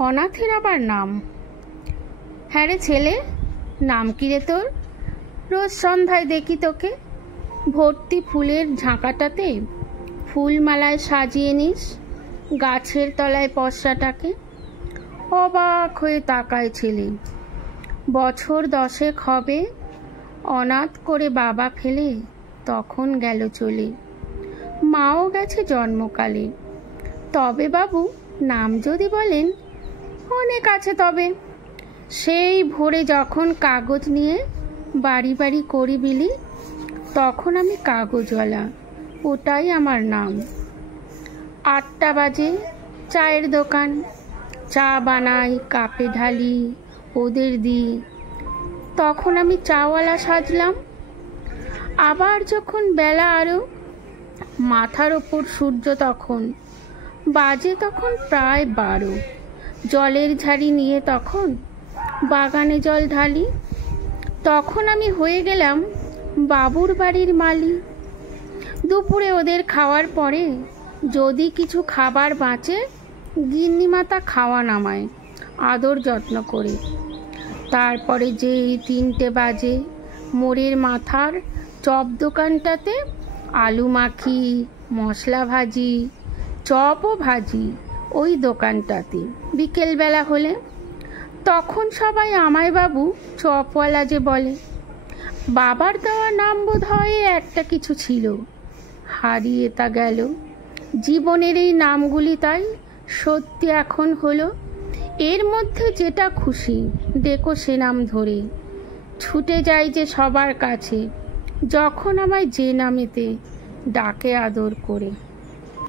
অনাথের আবার নাম। হ্যাঁ রে ছেলে, নাম কি রে তোর? রোজ সন্ধ্যায় দেখি তোকে ভর্তি ফুলের ঝাঁকাটাতে ফুলমালায় সাজিয়ে নিস গাছের তলায় পশরাটাকে। অবাক হয়ে তাকায় ছেলে। বছর 10 হবে, অনাথ করে বাবা ফেলে তখন গেল চলে। মাও গেছে জন্মকালে। তবে বাবু নাম যদি বলেন, অনেক আছে তবে। সেই ভোরে যখন কাগজ নিয়ে বাড়ি বাড়ি করি বিলি, তখন আমি কাগজওয়ালা, ওটাই আমার নাম। 8টা বাজে, চায়ের দোকান, চা বানাই, কাপে ঢালি, ওদের দিই, তখন আমি চাওয়ালা সাজলাম। আবার যখন বেলা আরো, মাথার ওপর সূর্য তখন বাজে, তখন প্রায় 12, জলের ঝাড়ি নিয়ে তখন বাগানে জল ঢালি। তখন আমি হয়ে গেলাম বাবুর বাড়ির মালি। দুপুরে ওদের খাওয়ার পরে যদি কিছু খাবার বাঁচে, গিন্নিমাতা খাওয়া নামায় আদর যত্ন করে। তারপরে যেই 3টে বাজে, মোড়ের মাথার চপ দোকানটাতে আলু মাখি, মশলা ভাজি, চপও ভাজি ওই দোকানটাতে। বিকেলবেলা হলে তখন সবাই আমায় বাবু চপওয়ালা যে বলে। বাবার দেওয়া নাম বোধ হয় একটা কিছু ছিল, হারিয়ে তা গেল। জীবনের এই নামগুলি তাই সত্যি এখন হলো। এর মধ্যে যেটা খুশি ডেকো সে নাম ধরে, ছুটে যাই যে সবার কাছে যখন আমায় যে নামেতে ডাকে আদর করে।